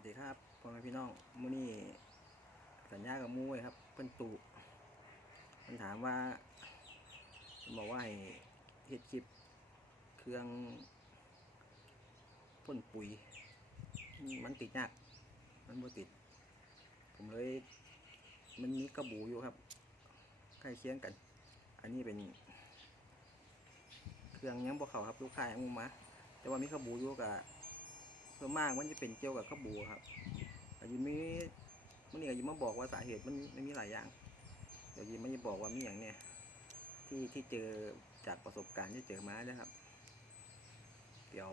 วัสดีครับพ่อแม่พี่น้องมื้อนี้สัญญากับมูไว้ครับเพิ่นตู่เพิ่นถามว่าบอกว่าให้เฮ็ดคลิปเครื่องพ่นปุ๋ย มันติดยากมันบ่ติด ผมเลย มันมีกระบูอยู่ครับใกล้เคียงกัน อันนี้เป็น เครื่องยังบ่เข้าครับ ลูกค้ายังบ่มาแต่ว่ามีกระบูอยู่กับ ส่วนมากมันจะเป็นเกี่ยวกับข้าวบูครับแต่ยิมมีมันนี่ก็ยิมมาบอกว่าสาเหตุมันมันมีหลายอย่าง เดี๋ยวยิมมันจะบอกว่ามีอย่างเนี้ยที่ที่เจอจากประสบการณ์ที่เจอมานะครับ เดี๋ยว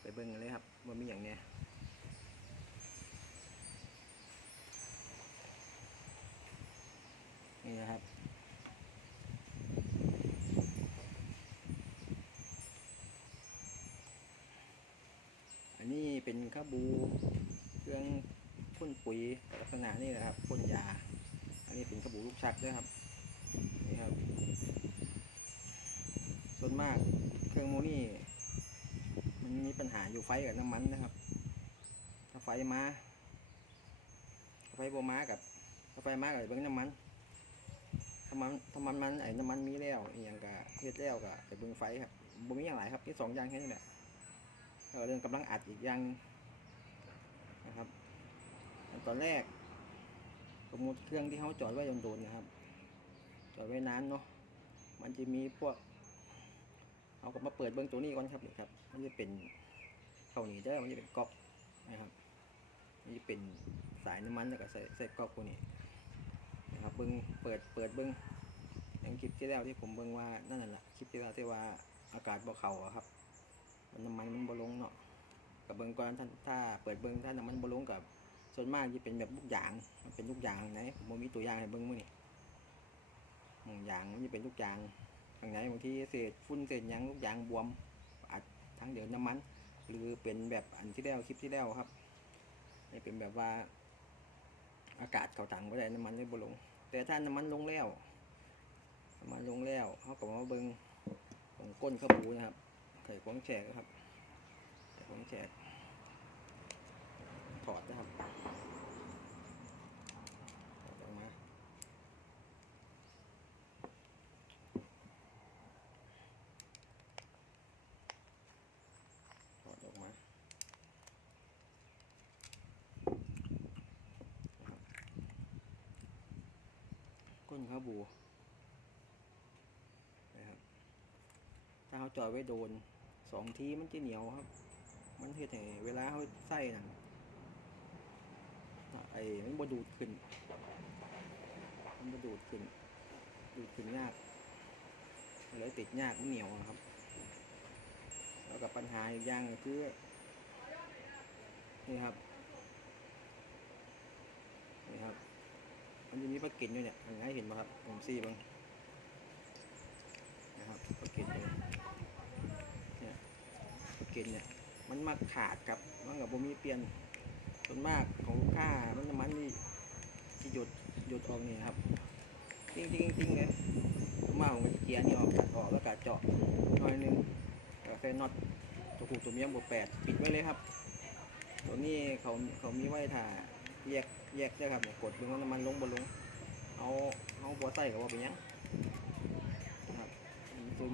ไปเบิ่งกันเลยครับว่ามีอย่างเนี้ยนี่นะครับ อันนี้ เป็นข้าวบูเครื่องพ่นปุ๋ยลักษณะนี่นะครับพ่นยา อันนี้เป็นข้าวบูลูกชักด้วยครับนี่ครับ ส่วนมากเครื่องโมนี่มันมีปัญหาอยู่ไฟกับน้ำมันนะครับ ถ้าไฟมา้าไฟโบมากับถ้าไฟมากับเบิ้งน้ำมันถ้ามันถ้ามันมันไอ้น้ำมันมีแล้วอย่างกับเฮ็ดแล้วกับไปเบิ้งไฟครับบ่มีอย่างไรครับมีสองอย่างแค่นี้แหละ ก็เรื่องกำลังอัดอีกอย่างนะครับตอนแรกสมมติเครื่องที่เขาจอดไว้โดนนะครับ จอดไว้นานเนาะมันจะมีพวกเอากลับมาเปิดเบื้องตัวนี้ก่อนครับนี่ครับ มันจะเป็นเข้าหนี่เด้อมันจะเป็นก๊อกนะครับมันจะเป็นสายน้ำมันแล้วก็ใส่ใส่ก๊อกตัวนี้นะครับเบิ้องเปิดเปิดเบิ้องอย่างคลิปที่แล้วที่ผมเบิ้องว่านั่นแหละคลิปที่แล้วที่ว่าอากาศบ่เข้าครับ มันน้ำมันมันบลงเนาะกับเบิ้งก่อนท่านถ้าเปิดเบิ้งถ้าน้ำมันบลงกับส่วนมากจะเป็นแบบลูกยางมันเป็นลูกยางข้างในผมมีตัวอย่างให้เบิ้งมื้อนี้อืมยางมันจะเป็นลูกยางข้างในบางทีเศษฝุ่นเศษยังลูกยางบวมอัดทั้งเดือนน้ำมัน หรือเป็นแบบอันที่แล้วคลิปที่แล้วครับนี่เป็นแบบว่าอากาศเข้าถังก็ได้น้ำมันเลยบลง แต่ถ้าน้ำมันลงแล้วน้ำมันลงแล้วเขาก็มาเบิ้งของก้นข้าวปูนะครับ ส่ของแฉกนะครับ ใส่ของแฉกถอดนะครับถอดออกมาถอดออกมาก้นข้าบูนะครับถ้าเขาจอดไว้โดน สองทีมันจะเหนียวครับ มันเฮ็ดให้เวลาเขาใส่นั่นไอ้มันบดูดขึ้น มันบดูดขึ้น ดูดขึ้นยากเลยติดยากมันเหนียวอะครับ แล้วกับปัญหาอีกอย่างคือนี่ครับนี่ครับ มันจะมีปลากินด้วยเนี่ยเห็นเห็นไหมครับผมซีบ้างนะครับปลากินเลย กินเนี่ย มันมาขาดครับมันกับบ่มีเปลี่ยนส่วนมากของค่ามันน้ำมันนี่ที่หยุดหยุดออกนี่ครับติ้งติ้งติ้งเลยส่วนมากผมก็เกียร์นี่ออกตัดออกแล้วก็เจาะหน่อยหนึงแล้วก็ใส่น็อตตัวผูตัวเมียบวกแปดปิดไว้เลยครับ ตัวนี้เขาเขามีไว้ถ่าแยกแยกได้ครับกดดูว่าน้ำมันลงบนลง เอาเอาบัวใส่กับว่าเป็นยังนะครับซูม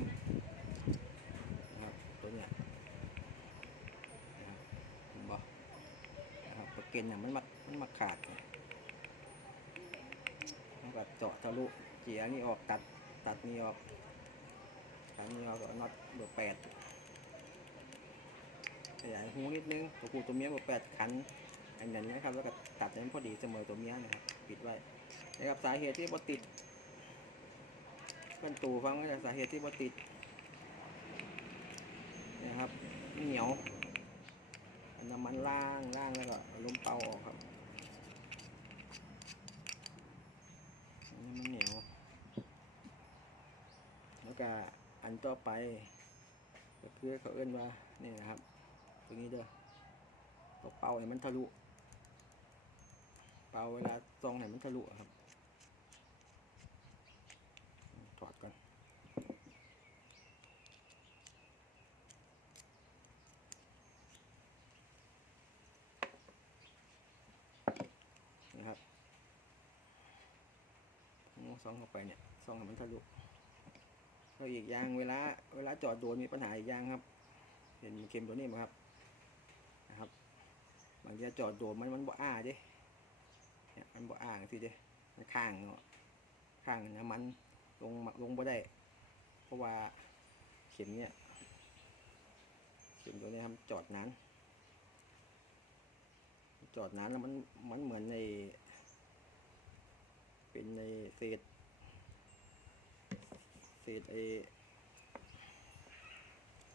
นะครับตัวเนี้ย นะครับเห็นบ่นะครับประเก็นเนี่ยมันมามันมาขาดเนี่ยมันก็ เจาะทะลุเจียนี่ออกตัดตัดนี่ออกตัดนี่ออกน็อตเบอร์แปดขยายหูนิดนึงตัวกูตัวเมียเบอร์แปดขันอันนั้นนะครับแล้วก็ตัดให้นพอดีเสมอตัวเมียนะครับปิดไว้นะครับสาเหตุที่บติดเพื่อนตูฟังไว้นะสาเหตุที่บติดนะครับเหนียวน้ำมันล่างล่างแล้วก็เอาลมเป่าออกครับ ก็อันต่อไป ก็คือเขาเอื้นว่านี่นะครับตรงนี้เด้อตัวเป่าเอ้มันทะลุ เป่าเวลาซองเนี่มันทะลุครับถอดก่อนนะครับซองเข้าไปเนี่ยซองให้มันทะลุ แล้วอีกอย่างเวลาเวลาจอดโดนมีปัญหาอีกอย่างครับ เห็นเข็มตัวนี้ไหมครับนะครับบางทีจอดโดนมันมันบ่อ้าเด้เนี่ยมันบ่อ้าสิเด้มันข้างเนาะข้างน้ำมันลงลงบ่ได้ เพราะว่าเข็มเนี่ยเข็มตัวนี้ครับจอดนานจอดนานแล้วมันมันเหมือนใน เป็นในเศษ ศษไอ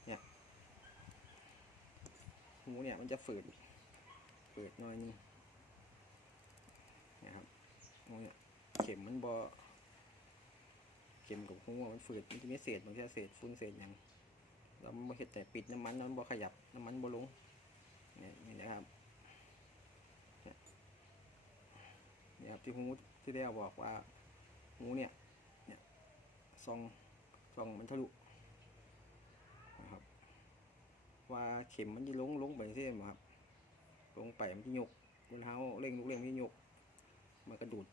เนี่ยหูเนี่ยมันจะฝืดฝืดหน่อยนึงนี่ยครับหูเนี่ยเข็มมันบอเข็มกับหูมันฝืดมันจะมีเศษบางทีเศษฟุ้นเศษอย่างแล้วมันบ่เห็ดแต่ปิดน้ำมันแล้วมันบ่ขยับน้ำมันบ่ลงเนี่ยนี่นะครับเนี่ยนี่ครับที่หูที่ได้บอกว่าหูเนี่ยเนี่ยซอง ซองมันทะลุนะครับ ว่าเข็มมันจะลงลงไปที่ไหนครับ ลงไปมันจะยกเวลาเราเร่งลูกเร่งมันจะยก มันก็ดูด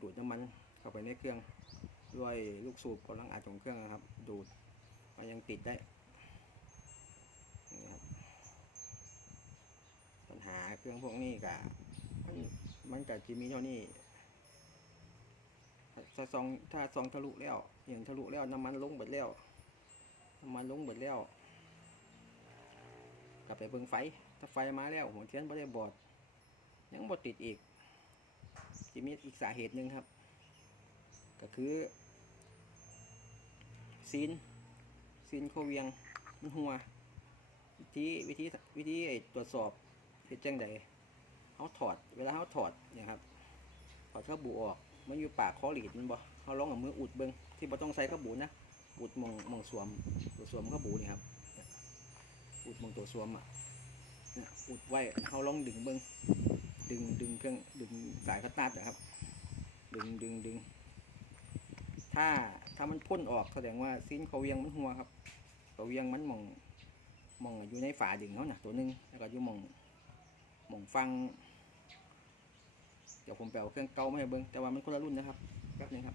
ดูดน้ำมันเข้าไปในเครื่องด้วยลูกสูบกำลังอัดของเครื่องนะครับ ดูดมันยังติดได้นี่ครับปัญหาเครื่องพวกนี้กับมันมันกับจิมีเท่านี้ ถ้าซองถ้าซองทะลุแล้วอย่างทะลุแล้วน้ำมันลงหมดแล้วน้ำมันลงหมดแล้ว กลับไปเบิ่งไฟ ถ้าไฟมาแล้วหัวเทียนไม่ได้บอด ยังบอดติดอีกจะมีอีกสาเหตุหนึ่งครับ ก็คือซีนซีนโคเวียงมันหัววิธีวิธีวิธีตรวจสอบเฮ็ดจังใดเขาถอด เวลาเขาถอดเนี่ยครับถอดเข้าบูออก มันอยู่ปากคอหลีดมันบ่เขาลองเอามืออุดเบิ่งที่บ่ต้องใส่ข้าบูนะอุดมองมองสวมตัวสวมข้าบูนี่ครับอุดมองตัวสวมอะอุดไว้เขาลองดึงเบิ่งดึงดึงเครื่องดึงสายคัตตาดนะครับ ดึงดึงดึงถ้าถ้ามันพ่นออกแสดงว่าซีนเขาเวียงมันหัวครับเขาเวียงมันมองมองอยู่ในฝาดึงเขาหน่ะตัวหนึงแล้วก็อยู่มองมองฟัง ดี๋ยวผมแปลเครื่องเก่ามาให้เบิ้งแต่ว่ามันคนละรุ่นนะครับแป๊บหนึงครับ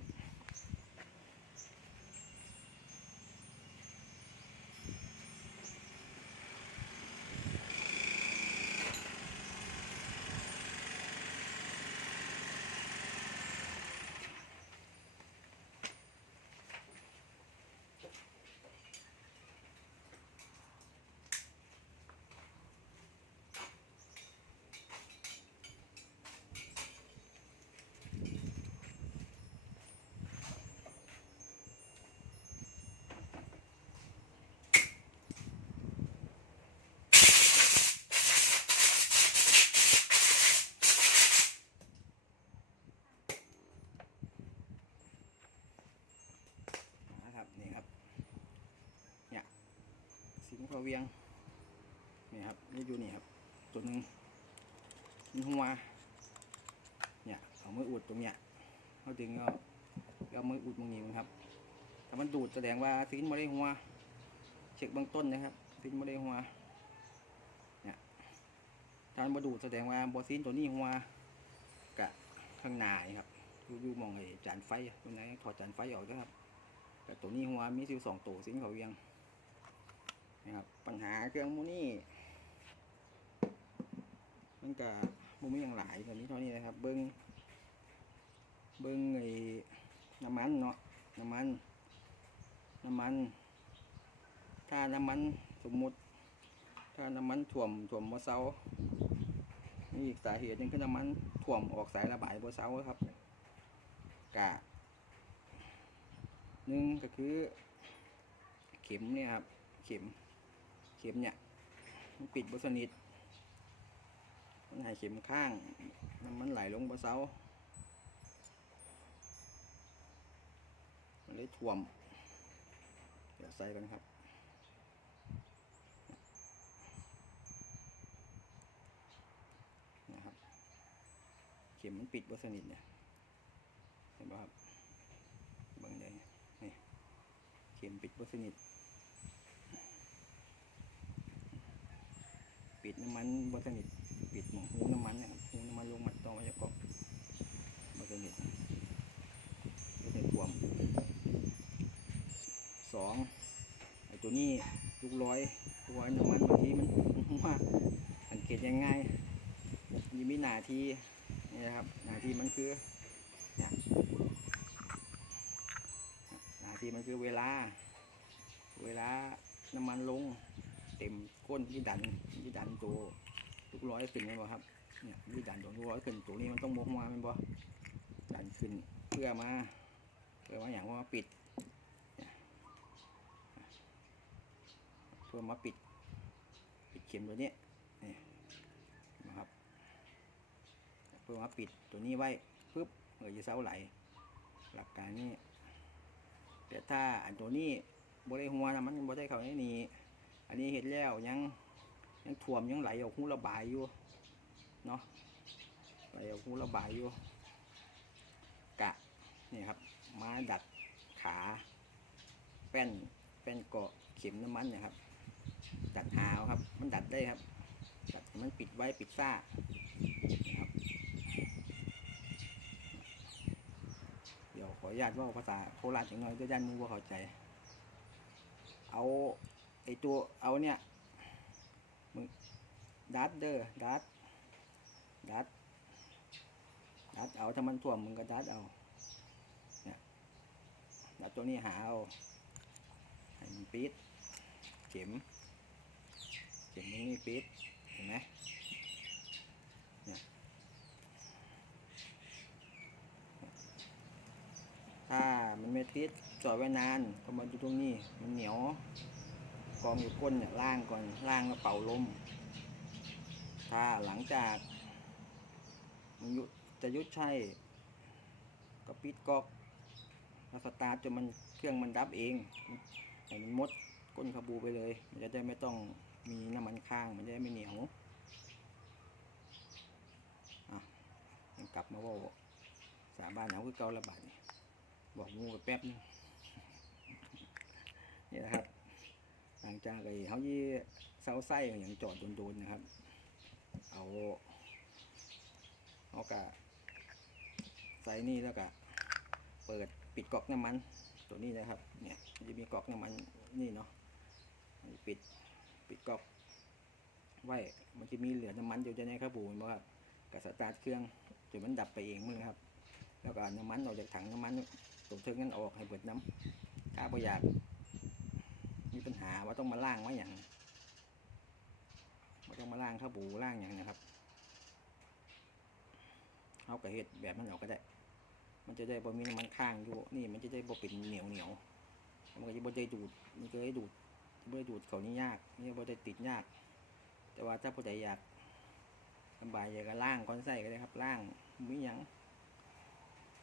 เวียงนี่ครับนี่อยู่นี่ครับตัวหนึ่งมันหัวเนี่ยเอามืออุดตรงเนี้ยเขาดึงเอาเอามืออุดตรงนี้มันครับถ้ามันดูดแสดงว่าสินไม่ได้หัว เช็คเบื้องต้นนะครับสินไม่ได้หัวเนี่ยถ้ามันดูดแสดงว่าบอสินตัวนี้หัวกะข้างหน้าครับอยู่ๆมองไอ้จานไฟตรงไหนถอดจานไฟออกด้วยครับแต่ตัวนี้หัวมีซิวสองตัวสิงเขาเวียง นะครับปัญหาเครื่องมูนี่มันก็มูมีอย่างหลายตัวนี้เท่านี้นะครับ เบิ้งเบิ้งไอ้น้ำมันเนาะน้ำมัน น้ำมัน ถ้าน้ำมันสมมุติ ถ้าน้ำมันถ่วมถ่วมมอเซานี่อีกสาเหตุหนึงคือน้ำมันถ่วมออกสายระบายบนเสาครับกะหนึ่งก็คือ เข็มเนี่ยครับ เข็ม ข็มเนี่ยมันปิดบสนิทมันหายเข็มข้างน้ำมันไหลลงบนเสามันเลยท่วม เดี๋ยวใส่กันครับนะครับเข็มมันปิดบสนิทเนี่ยเห็นป่ะครับบิ่งได้นี่เข็มปิดบสนิท ปิดน้ำมันบสนิทปิดหมองหูน้ำมันนะครับหูน้ำมันลงมาต่อมาจะกกอกบสนิทป็นะขวมสองไอตัวนี้ลูกร้อยตัวน้ำมันบางทีมันว่าสังเกตยังไงยีมีหนาทีนี่ครับหนาทีมันคือหนาทีมันคือเวลา เวลาน้ำมันลงเต็ม ก้นที่ดันที่ดันตัวลูกร้อยขึ้นไหมบ่ครับเนี่ยที่ดันตัวลูกร้อยขึ้นตัวนี้มันต้องมกมาแมันบ่ดันขึ้นเพื่อมาเพื่อมาอย่างว่าปิดเพื่อมาปิดปิดเข็มตัวนี้นี่นะครับเพื่อมาปิดตัวนี้ไว้ปุ๊บเออจะเสาไหล หลักการนี้แต่ถ้าอันตัวนี้บริหัวนะมันบริได้เข้าในนี้ อันนี้เห็นแล้วยังยังท่วมยังไหลออกหูระบายอยู่เนาะไหลออกหูระบายอยู่กะนี่ครับมาดัดขาแป้นแป้นเกาะเข็มน้ำมันนะครับ ดัดหาวครับ มันดัดได้ครับ ดัดมันปิดไว้ปิดซ่าครับเดี๋ยวขออนุญาตว่าภาษาโคราชอย่างน้อยด้วยด้านมือว่าเข้าใจ เอา ไอตัวเอาเนี่ยมึงดัดเด้อดัดดัดดัดเอาถ้ามันท่วมมึงก็ดัดเอาเนี่ยดัดตัวนี้หาเอาให้มันปิดเข็มเข็มตรงนี้ปิดเห็นไหมเนี่ยถ้ามันไม่ติดจอดไว้นานก็มาดูตรงนี้มันเหนียว กองอยู่ก้นเนี่ยล่างก่อนล่างแล้วเป่าลม ถ้าหลังจากมันยุจะยุดใช่ก็ปิดก๊อกแล้วสตาร์ทจนมันเครื่องมันดับเองให้มันมดก้นขบูไปเลย มันจะได้ไม่ต้องมีน้ำมันข้างมันจะได้ไม่เหนียวอะยังกลับมาว่าสาบ้านเอาคือเการะบาดบอกงูไปแป๊บนึงนี่นะครับ หลังจากไอ้เขายี่เสาไส้อย่างจอดโดนๆนะครับ เอาเอากะใส่นี่แล้วก็เปิดปิดก๊อกน้ำมันตัวนี้นะครับ เนี่ยจะมีก๊อกน้ำมันนี่เนาะปิดปิดก๊อกไว้มันจะมีเหลือน้ำมันอยู่ในครับบูนบ่ครับกับสตาร์ทเครื่องจนมันดับไปเองมึงครับ แล้วก็น้ำมันออกจากถังน้ำมันตรงเทิงนั้นออกให้เปิดน้ำถ้าบ่อยาก มีปัญหาว่าต้องมาล่างไว้อย่างว่าต้องมาล่างข้าวบูล่างอย่างนะครับเอากระเห็ดแบบมันออกก็ได้ มันจะได้บ่มีน้ำมันข้างอยู่ นี่มันจะได้บ่เป็นเหนียวเหนียว มันก็จะบ่ได้ดูด มันก็ได้ดูดบ่ได้ดูดเขานี่ยากนี่บ่ได้ติดยาก แต่ว่าถ้าผู้ใดอยากสบายอยากจะล่างก้อนไส้ก็ได้ครับล่างมีหยัง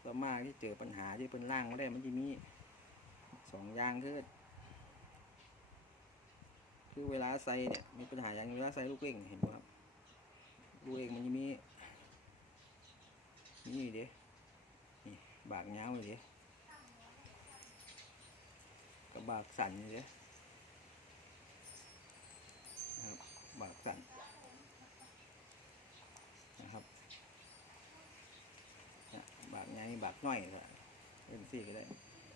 ต่อมาที่เจอปัญหาที่เป็นล่างมาได้มันจะมีสองอย่างคือ คือเวลาใส่เนี่ยมีปัญหาอย่างเวลาใส่ลูกเล่งเห็นไหมครับลูกเล่งมันจะมีนี่เด้นี่บากเงาวนี่เด้กับบากสั่นนี่เด้นะครับบากสั่นนะครับบากใหญ่บากน้อยก็เป็นสี่ก็ได้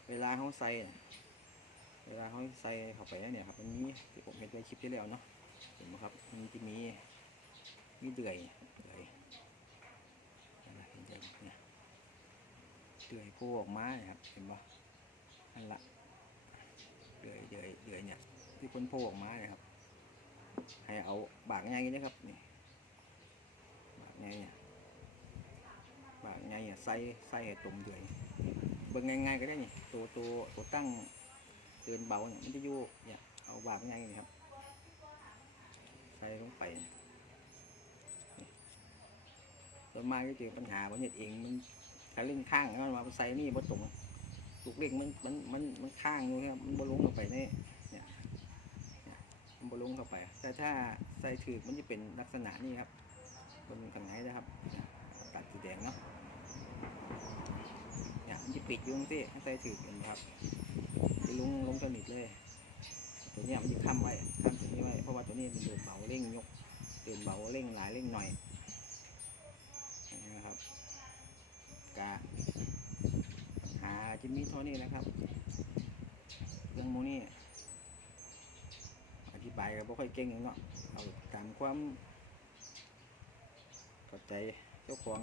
เวลาเขาใส่ เวลาเขาใส่เข้าไปเนี่ยครับมันมีที่ผมเห็นในคลิปที่แล้วเนาะเห็นไหมครับมันจะมีมีเดือยเดือยนั่นแหละเห็นใจเนี่ยเดือยโผล่ออกมาเนี่ยครับเห็นปะนั่นละเดือยเดือยเดือยเนี่ยที่พ้นโผล่ออกมาเนี่ยครับ ให้เอาบากไงนะครับนี่บากไงเนี่ยบากไงเนี่ยใส่ใส่ให้ตรงเดือยเบิ่งง่ายๆก็ได้นี่ตัวตัวตัวตั้ง เดินเบาเนี่ยมันจะอยู่เนี่ยเอาบากไงนี่ครับ ใส่ลงไปนี่ส่วนมากจะเจอปัญหาว่าเนี่ยเองมันถ้าเล่นข้างมันมาใส่นี่บ่ตรงลูกเล่งมันมันมันมันข้างอยู่ครับมันบ่ลงลงไปในเนี่ยมันบลงเข้าไป แต่ถ้าใส่ถือมันจะเป็นลักษณะนี้ครับบนข้างไหนนะครับตัดสีแดงเนาะเนี่ยมันจะปิดอยู่ตรงที่ให้ใส่ถือเห็นครับ จะลงลงสนิทเลย ตัวเนี้ยมันจะค้ำไว้ค้ำตัวนี้ไว้ เพราะว่าตัวนี้เป็นดินเบาเร่งยกเดินเบาเร่งหลายเร่งหน่อยนะครับกาหาจะมีเท่านี้นะครับเรื่องหมูนี่อธิบายก็บ่ค่อยเก่งอกเนาะเอาตามความเข้าใจเจ้าของ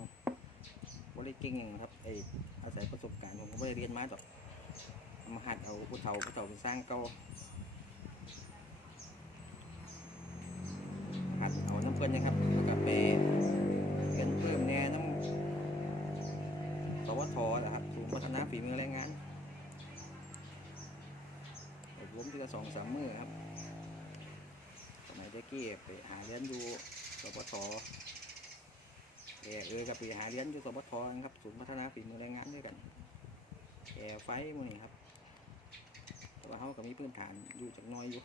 บ่ได้เก่งหยังครับไออาศัยประสบการณ์ผมก็บ่ได้เรียนมาดอกเอา มาหัดเอาผู้เฒ่าผู้เฒ่าเป็นสร้างเก่าหัดเอาน้ำเพิ่นนะครับแล้วก็ไปเรียนเพิ่มแน่น้ำสวทนะครับศูนย์พัฒนาฝีมือแรงงานอบรมทีละสองสามมือครับสมัยเด็กกี้ไปหาเรียนอยู่สปทแอร์เออกับไปหาเรียนอยู่สปทนะครับศูนย์พัฒนาฝีมือแรงงานด้วยกันแอร์ไฟมือนี่ครับ แต่ว่าเขาก็มีพื้นฐานอยู่จากน้อยอยู่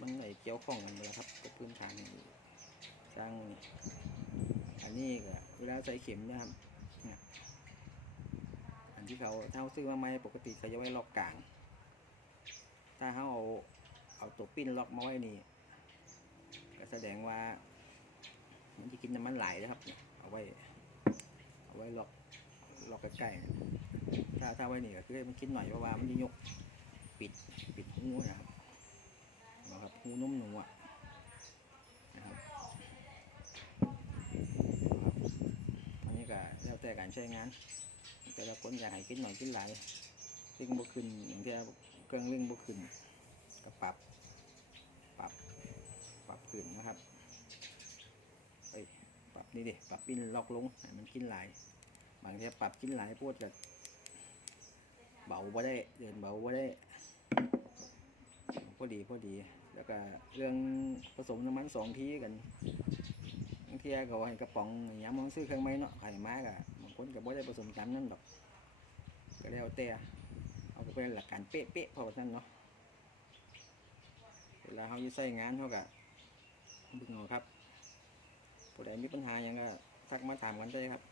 มันไหนเกี่ยวข้องกันเลยครับกับพื้นฐานสร้างอันนี้ก็เวลาใส่เข็มนะครับอันที่เขาเท่าซื้อมาใหม่ปกติเขาจะไว้ล็อกกลาง ถ้าเขาเอาเอาตัวปิ้นล็อกมาไว้นี่ก็แสดงว่า มันจะกินน้ำมันไหลนะครับเนี่ยเอาไว้เอาไว้ล็อกล็อกใกล้ๆ ถ้าถ้าไว้นี่ก็คือให้มันคิดหน่อยเพราะว่ามันยกปิดปิดหูนะครับนะครับหูนุ่มหนูอะนะครับอันนี้ก็แล้วแต่การใช้งาน แต่ละคนอยากให้คิดหน่อยคิดหลายซึ่งบ่ขึ้นอย่างที่เครื่องเร่งบ่ขึ้นก็ปรับปรับปรับขึ้นนะครับเอ้ยปรับนี่ดิปรับปิ้นล็อกล้มันกินหลายบางทีปรับกินหลายพวดกับ เบาบ่ได้ เดินเบาบ่ได้ พอดีพอดี แล้วก็เรื่องผสมน้ำมันสองทีกันบางทีก็ให้กระป๋องย้ำมองซื้อเครื่องไม้เนาะไข่ไม้กะบางคนก็บ่ได้ผสมตามนั้นดอก ก็แล้วแต่เอาไปเป็นหลักการเป๊ะๆเพราะว่านั่นเนาะเวลาเขาอยู่ใส่งานเขาก็บึงเอาครับผู้ใดมีปัญหาอย่างก็ทักมาถามกันได้ครับ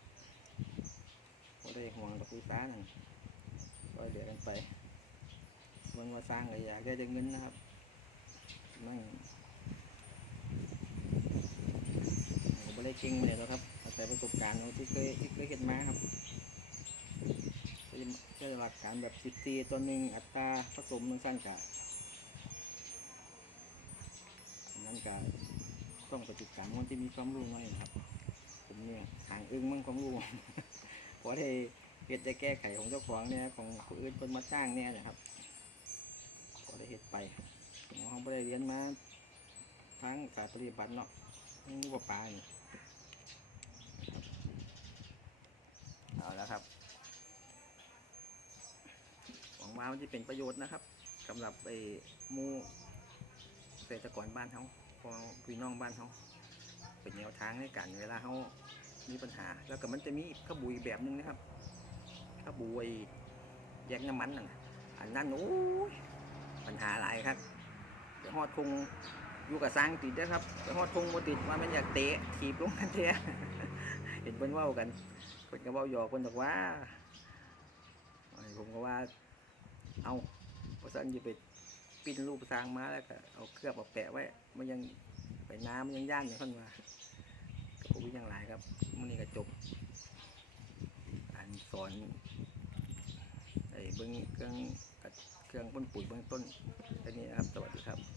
ผู้ใดห่วงตะกุยฟ้านั่น ก็เดือกันไปวันว่าสร้างก็อยากได้แต่เงินนะครับนั่งผมไม่ได้เก่งมาเลยแล้วครับอาศัยประสบการณ์ที่เคยที่เคยเห็นมาครับใช้หลักการแบบสิบตีตัวหนึ่งอัตราผสมหนึ่งสั้นกับนั่นก็ต้องไปติดตามคนที่มีความรู้หน่อยนะครับ ผมเนี่ยห่างอึ้งมั่งความรู้เพราะได้ เหตุได้แก้ไขของเจ้าของเนี่ยของคนอื่นคนมาจ้างเนี่ยนะครับก็ได้เหตุไปเราไม่ได้เรียนมาทั้งสายปฏิบัติเนาะทั้งว่าปลานี่นะครับเอาแล้วครับหวังว่ามันจะเป็นประโยชน์นะครับสำหรับไอ้มูเกษตรกรบ้านเขาพอพี่น้องบ้านเขาเป็นแนวทางในการเวลาเขามีปัญหา แล้วก็มันจะมีขบุยแบบนึงนะครับ ขบุยแยกน้ำมันนั่นน่ะอันนั้นโอ้ยปัญหาหลายครับไปฮอดคงอยู่กับสร้างติดนะครับไปฮอดคงบ่ติดว่ามันอยากเตะถีบลงกันเทะเห็นเพิ่นว้ากันเพิ่นก็เว้าหยอกเพิ่นบอกว่าผมก็ว่า เอาเพราะฉะนั้นอย่าไปปิ้นรูปสร้างมาแล้วก็เอาเครือบมาแปะไว้ มันยังไปน้ำมันยังย่านอยู่ข้างมาก็ผมยังหลายครับมันนี้ก็จบก สอนไอ้เบื้องเครื่องเครื่องป้นปุ๋ยเบื้องต้นแค่นี้นะครับ สวัสดีครับ